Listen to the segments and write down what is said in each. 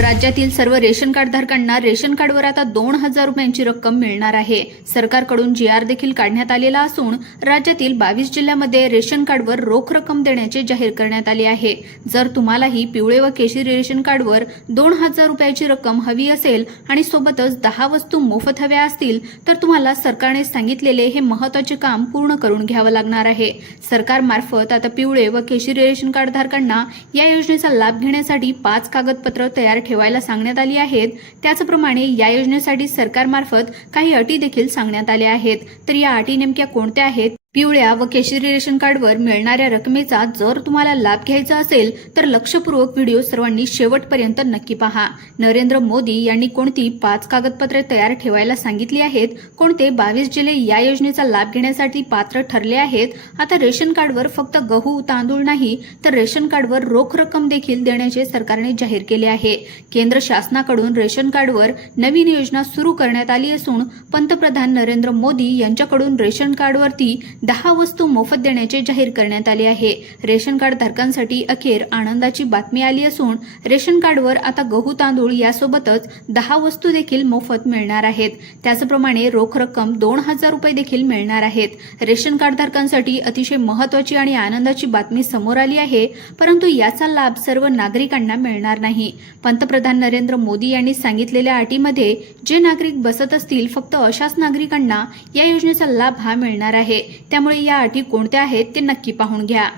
राज्यातील सर्व ration card धारकांना रेशन कार्डवर आता दोन हजार रुपयांची रक्कम मिळणार आहे. सरकारकडून जी आर देखील काढण्यात आलेला असून राज्यातील बावीस जिल्ह्यामध्ये रेशन कार्डवर रोख रक्कम देण्याचे जाहीर करण्यात आले आहे. जर तुम्हालाही पिवळे व केशरी रेशन कार्डवर दोन हजार रुपयाची रक्कम हवी असेल आणि सोबतच दहा वस्तू मोफत हव्या असतील तर तुम्हाला सरकारने सांगितलेले हे महत्त्वाचे काम पूर्ण करून घ्यावं लागणार आहे. सरकारमार्फत आता पिवळे व केशरी रेशन कार्ड धारकांना या योजनेचा लाभ घेण्यासाठी पाच कागदपत्र तयार ठेवायला सांगण्यात आली आहेत. त्याचप्रमाणे या योजनेसाठी सरकारमार्फत काही अटी देखील सांगण्यात आल्या आहेत. तर या अटी नेमक्या कोणत्या आहेत? पिवळ्या व केशरी रेशन कार्डवर मिळणाऱ्या रकमेचा जर तुम्हाला लाभ घ्यायचा असेल तर लक्षपूर्वक व्हिडिओ सर्वांनी शेवटपर्यंत नक्की पहा. नरेंद्र मोदी यांनी कोणती पाच कागदपत्रे तयार ठेवायला सांगितली आहेत? कोणते बावीस जिल्हे या योजनेचा लाभ घेण्यासाठी पात्र ठरले आहेत? आता रेशन कार्डवर फक्त गहू तांदूळ नाही तर रेशन कार्डवर रोख रक्कम देखील देण्याचे सरकारने जाहीर केले आहे. केंद्र शासनाकडून रेशन कार्डवर नवीन योजना सुरू करण्यात आली असून पंतप्रधान नरेंद्र मोदी यांच्याकडून रेशन कार्डवरती दहा वस्तू मोफत देण्याचे जाहीर करण्यात आले आहे. रेशन कार्ड धारकांसाठी अखेर आनंदाची बातमी आली असून रेशन कार्डवर आता गहू तांदूळ यासोबतच दहा वस्तू देखील मोफत मिळणार आहेत. त्याचप्रमाणे रोख रक्कम दोन हजार रुपये देखील मिळणार आहेत. रेशन कार्ड धारकांसाठी अतिशय महत्वाची आणि आनंदाची बातमी समोर आली आहे परंतु याचा लाभ सर्व नागरिकांना मिळणार नाही. पंतप्रधान नरेंद्र मोदी यांनी सांगितलेल्या अटीमध्ये जे नागरिक बसत असतील फक्त अशाच नागरिकांना या योजनेचा लाभ हा मिळणार आहे. त्यामुळे या अटी कोणत्या आहेत ते नक्की पाहून घ्या.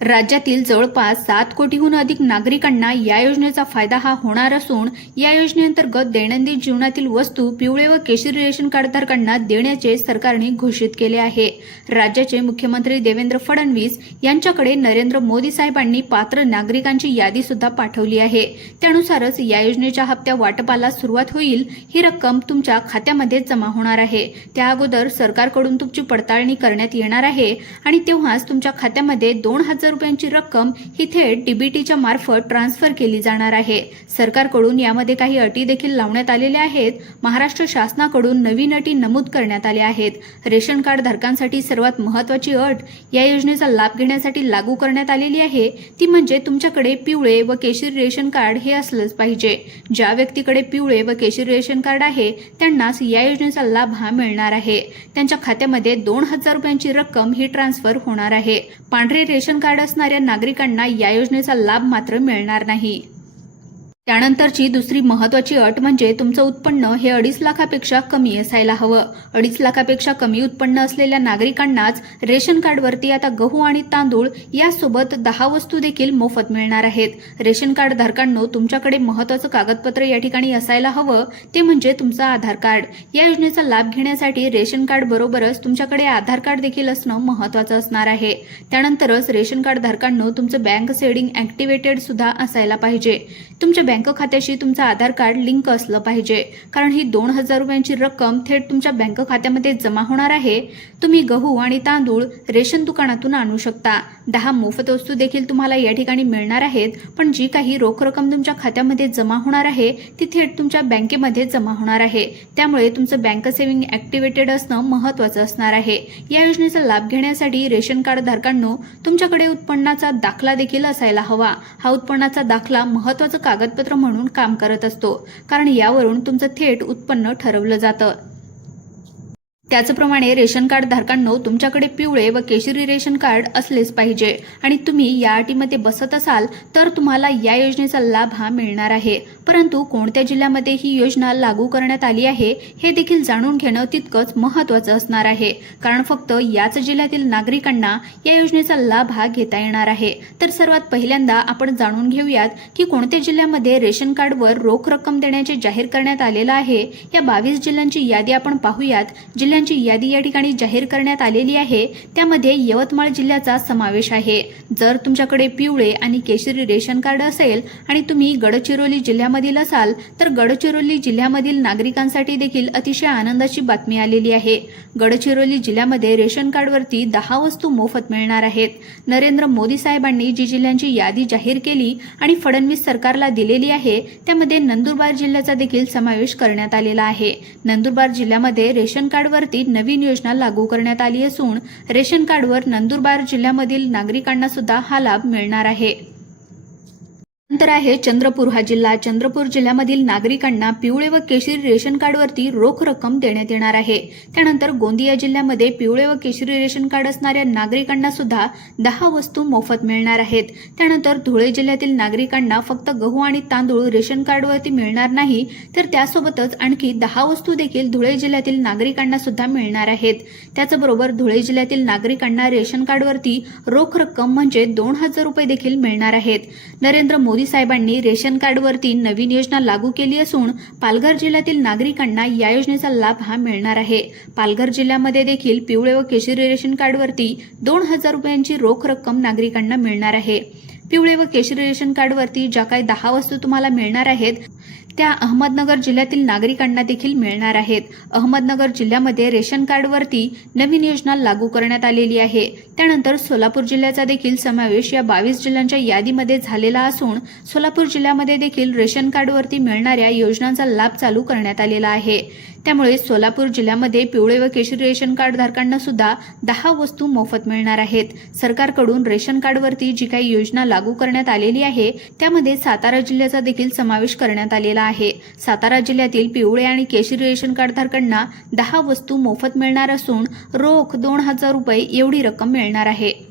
राज्यातील जवळपास सात कोटीहून अधिक नागरिकांना या योजनेचा फायदा हा होणार असून या योजनेअंतर्गत दैनंदिन जीवनातील वस्तू पिवळे व केशरी रेशन कार्डधारकांना देण्याचे सरकारने घोषित केले आहे. राज्याचे मुख्यमंत्री देवेंद्र फडणवीस यांच्याकडे नरेंद्र मोदी साहेबांनी पात्र नागरिकांची यादी सुद्धा पाठवली आहे. त्यानुसारच या योजनेच्या हप्त्या वाटपाला सुरुवात होईल ही रक्कम तुमच्या खात्यामध्ये जमा होणार आहे. त्या अगोदर सरकारकडून तुमची पडताळणी करण्यात येणार आहे आणि तेव्हाच तुमच्या खात्यामध्ये दोन हजार रुपयांची रक्कम ही थेट डीबीटीच्या मार्फत ट्रान्सफर केली जाणार आहे. सरकारकडून यामध्ये काही अटी देखील लावण्यात आलेल्या आहेत. महाराष्ट्र शासनाकडून नवीन अटी नमूद करण्यात आल्या आहेत. रेशन कार्ड धारकांसाठी सर्वात महत्वाची अट या योजनेचा लाभ घेण्यासाठी लागू करण्यात आलेली आहे. ती म्हणजे तुमच्याकडे पिवळे व केशरी रेशन कार्ड हे असलंच पाहिजे. ज्या व्यक्तीकडे पिवळे व केशरी रेशन कार्ड आहे त्यांनाच या योजनेचा लाभ हा मिळणार आहे. त्यांच्या खात्यामध्ये दोन हजार रुपयांची रक्कम ही ट्रान्सफर होणार आहे. पांढरे रेशन कार्ड असणाऱ्या नागरिकांना या योजनेचा लाभ मात्र मिळणार नाही. त्यानंतरची दुसरी महत्वाची अट म्हणजे तुमचं उत्पन्न हे अडीच लाखापेक्षा कमी असायला हवं. अडीच लाखापेक्षा कमी उत्पन्न असलेल्या नागरिकांनाच रेशन कार्डवरती आता गहू आणि तांदूळ यासोबत दहा वस्तू देखील मोफत मिळणार आहेत. रेशन कार्ड धारकांनो तुमच्याकडे महत्वाचं कागदपत्र या ठिकाणी असायला हवं. ते म्हणजे तुमचं आधार कार्ड. या योजनेचा लाभ घेण्यासाठी रेशन कार्ड बरोबरच तुमच्याकडे आधार कार्ड देखील असणं महत्वाचं असणार आहे. त्यानंतरच रेशन कार्ड धारकांनो तुमचं बँक सेडिंग ऍक्टिव्हेटेड सुद्धा असायला पाहिजे. तुमच्या बँक खात्याशी तुमचं आधार कार्ड लिंक असलं पाहिजे. कारण ही दोन हजार रुपयांची रक्कम थेट तुमच्या बँक खात्यामध्ये जमा होणार आहे. तुम्ही गहू आणि तांदूळ रेशन दुकानातून आणू शकता. दहा मोफत वस्तू देखील तुम्हाला या ठिकाणी मिळणार आहेत. पण जी काही रोख रक्कम तुमच्या खात्यामध्ये जमा होणार आहे ती थेट तुमच्या बँकेमध्ये जमा होणार आहे. त्यामुळे तुमचं बँक सेव्हिंग ऍक्टिव्हेटेड असणं महत्वाचं असणार आहे. या योजनेचा लाभ घेण्यासाठी रेशन कार्ड धारकांनो तुमच्याकडे उत्पन्नाचा दाखला देखील असायला हवा. हा उत्पन्नाचा दाखला महत्वाचं कागदपत्र म्हणून काम करत असतो. कारण यावरून तुमचं थेट उत्पन्न ठरवलं जातं. त्याचप्रमाणे रेशन कार्ड धारकांनो तुमच्याकडे पिवळे व केशरी रेशन कार्ड असलेच पाहिजे. आणि तुम्ही या अटीमध्ये बसत असाल तर तुम्हाला या योजनेचा लाभ हा मिळणार आहे. परंतु कोणत्या जिल्ह्यामध्ये ही योजना लागू करण्यात आली आहे हे देखील जाणून घेणं तितकंच महत्वाचं असणार आहे. कारण फक्त याच जिल्ह्यातील नागरिकांना या योजनेचा लाभ हा घेता येणार आहे. तर सर्वात पहिल्यांदा आपण जाणून घेऊयात की कोणत्या जिल्ह्यामध्ये रेशन कार्डवर रोख रक्कम देण्याचे जाहीर करण्यात आलेलं आहे. या बावीस जिल्ह्यांची यादी आपण पाहूयात. जिल्ह्यांची यादी या ठिकाणी जाहीर करण्यात आलेली आहे. त्यामध्ये यवतमाळ जिल्ह्याचा समावेश आहे. जर तुमच्याकडे पिवळे आणि केशरी रेशन कार्ड असेल आणि तुम्ही गडचिरोली जिल्ह्यामधील असाल तर गडचिरोली जिल्ह्यामधील नागरिकांसाठी देखील अतिशय आनंदाची बातमी आलेली आहे. गडचिरोली जिल्ह्यामध्ये रेशन कार्डवरती दहा वस्तू मोफत मिळणार आहेत. नरेंद्र मोदी साहेबांनी जी जिल्ह्यांची यादी जाहीर केली आणि फडणवीस सरकारला दिलेली आहे त्यामध्ये नंदुरबार जिल्ह्याचा देखील समावेश करण्यात आलेला आहे. नंदुरबार जिल्ह्यामध्ये रेशन कार्डवरती नवीन योजना लागू करण्यात आली असून रेशन कार्डवर नंदुरबार जिल्ह्यामधील नागरिकांना सुद्धा हा लाभ मिळणार आहे. नंतर आहे चंद्रपूर. हा जिल्हा चंद्रपूर जिल्ह्यामधील नागरिकांना पिवळे व केशरी रेशन कार्डवरती रोख रक्कम देण्यात येणार आहे. त्यानंतर गोंदिया जिल्ह्यामध्ये पिवळे व केशरी रेशन कार्ड असणाऱ्या नागरिकांना सुद्धा दहा वस्तू मोफत मिळणार आहेत. त्यानंतर धुळे जिल्ह्यातील नागरिकांना फक्त गहू आणि तांदूळ रेशन कार्डवरती मिळणार नाही तर त्यासोबतच आणखी दहा वस्तू देखील धुळे जिल्ह्यातील नागरिकांना सुद्धा मिळणार आहेत. त्याचबरोबर धुळे जिल्ह्यातील नागरिकांना रेशन कार्डवरती रोख रक्कम म्हणजे दोन हजार रुपये देखील मिळणार आहेत. नरेंद्र मोदी साहेबांनी रेशन कार्डवरती नवीन योजना लागू केली असून पालघर जिल्ह्यातील नागरिकांना या योजनेचा लाभ हा मिळणार आहे. पालघर जिल्ह्यामध्ये देखील पिवळे व केशरी रेशन कार्डवरती दोन हजार रुपयांची रोख रक्कम नागरिकांना मिळणार आहे. पिवळे व केशरी रेशन कार्डवरती ज्या काही दहा वस्तू तुम्हाला मिळणार आहेत त्या अहमदनगर जिल्ह्यातील नागरिकांना देखील मिळणार आहेत. अहमदनगर जिल्ह्यामध्ये रेशन कार्डवरती नवीन योजना लागू करण्यात आलेली आहे. त्यानंतर सोलापूर जिल्ह्याचा देखील समावेश या बावीस जिल्ह्यांच्या यादीमध्ये झालेला असून सोलापूर जिल्ह्यामध्ये देखील रेशन कार्डवरती मिळणाऱ्या योजनांचा लाभ चालू करण्यात आलेला आहे. त्यामुळे सोलापूर जिल्ह्यामध्ये पिवळे व केशरी रेशन कार्ड धारकांना सुद्धा दहा वस्तू मोफत मिळणार आहेत. सरकारकडून रेशन कार्डवरती जी काही योजना लागू करण्यात आलेली आहे त्यामध्ये सातारा जिल्ह्याचा देखील समावेश करण्यात आलेला आहे. सातारा जिल्ह्यातील पिवळे आणि केशरी रेशन कार्डधारकांना दहा वस्तू मोफत मिळणार असून रोख दोन हजार रुपये एवढी रक्कम मिळणार आहे.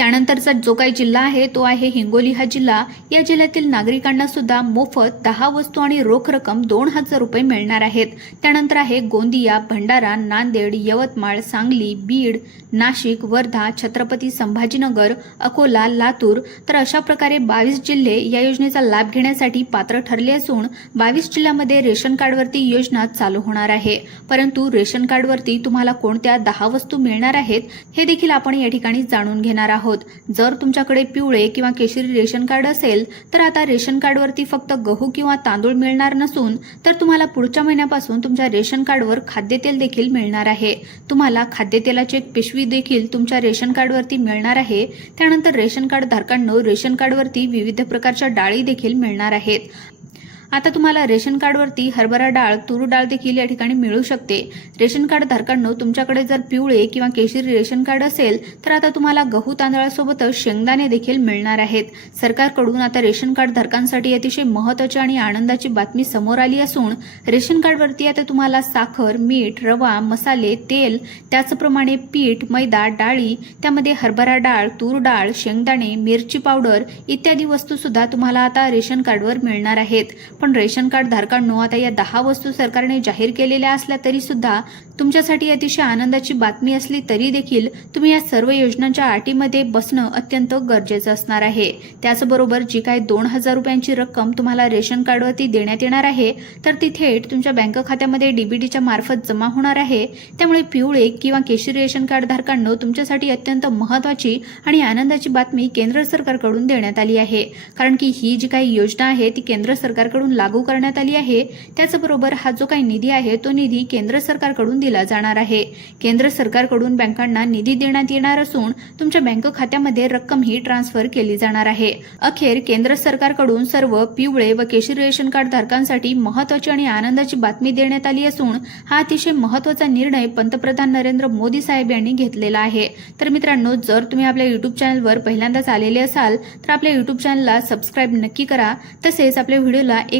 त्यानंतरचा जो काही जिल्हा आहे तो आहे हिंगोली हा जिल्हा. या जिल्ह्यातील नागरिकांना सुद्धा मोफत दहा वस्तू आणि रोख रक्कम दोन हजार रुपये मिळणार आहेत. त्यानंतर आहे गोंदिया भंडारा नांदेड यवतमाळ सांगली बीड नाशिक वर्धा छत्रपती संभाजीनगर अकोला लातूर. तर अशा प्रकारे बावीस जिल्हे या योजनेचा लाभ घेण्यासाठी पात्र ठरले असून बावीस जिल्ह्यामध्ये रेशन कार्डवरती योजना चालू होणार आहे. परंतु रेशन कार्डवरती तुम्हाला कोणत्या दहा वस्तू मिळणार आहेत हे देखील आपण या ठिकाणी जाणून घेणार आहोत. जर तुमच्याकडे पिवळे किंवा केशरी रेशन कार्ड असेल तर आता रेशन कार्डवरती फक्त गहू किंवा तांदूळ मिळणार नसून तर तुम्हाला पुढच्या महिन्यापासून तुमच्या रेशन कार्डवर खाद्यतेल देखील मिळणार आहे. तुम्हाला खाद्यतेलाची एक पिशवी देखील तुमच्या रेशन कार्डवरती मिळणार आहे. त्यानंतर रेशन कार्ड धारकांनो रेशन कार्डवरती विविध प्रकारच्या डाळी देखील मिळणार आहेत. आता तुम्हाला रेशन कार्डवरती हरभरा डाळ तूर डाळ देखील या ठिकाणी मिळू शकते. रेशन कार्ड धारकांनो तुमच्याकडे जर पिवळे किंवा केशरी रेशन कार्ड असेल तर आता तुम्हाला गहू तांदळासोबतच शेंगदाणे देखील मिळणार आहेत. सरकारकडून आता रेशन कार्ड धारकांसाठी अतिशय महत्वाची आणि आनंदाची बातमी समोर आली असून रेशन कार्डवरती आता तुम्हाला साखर मीठ रवा मसाले तेल त्याचप्रमाणे पीठ मैदा डाळी त्यामध्ये हरभरा डाळ तूर डाळ शेंगदाणे मिरची पावडर इत्यादी वस्तू सुद्धा तुम्हाला आता रेशन कार्डवर मिळणार आहेत. पण रेशन कार्ड धारकांनो आता या दहा वस्तू सरकारने जाहीर केलेल्या असल्या तरी सुद्धा तुमच्यासाठी अतिशय आनंदाची बातमी असली तरी देखील तुम्ही या सर्व योजनांच्या अटीमध्ये बसणं अत्यंत गरजेचं असणार आहे. त्याचबरोबर जी काय दोन हजार रुपयांची रक्कम तुम्हाला रेशन कार्डवरती देण्यात येणार आहे तर ती थेट तुमच्या बँक खात्यामध्ये डीबीटीच्या मार्फत जमा होणार आहे. त्यामुळे पिवळे किंवा केशरी रेशन कार्ड धारकांनो तुमच्यासाठी अत्यंत महत्वाची आणि आनंदाची बातमी केंद्र सरकारकडून देण्यात आली आहे. कारण की ही जी काही योजना आहे ती केंद्र सरकारकडून लागू करण्यात आली आहे. त्याचबरोबर हा जो काही निधी आहे तो निधी केंद्र सरकारकडून दिला जाणार आहे. केंद्र सरकारकडून बँकांना निधी देण्यात येणार असून तुमच्या बँक खात्यामध्ये रक्कम ही ट्रान्सफर केली जाणार आहे. अखेर केंद्र सरकारकडून सर्व पिवळे व केशरी रेशन कार्ड धारकांसाठी महत्वाची आणि आनंदाची बातमी देण्यात आली असून हा अतिशय महत्त्वाचा निर्णय पंतप्रधान नरेंद्र मोदी साहेब यांनी घेतलेला आहे. तर मित्रांनो जर तुम्ही आपल्या युट्यूब चॅनलवर पहिल्यांदाच आलेले असाल तर आपल्या युट्यूब चॅनलला सबस्क्राईब नक्की करा. तसेच आपल्या व्हिडिओला एक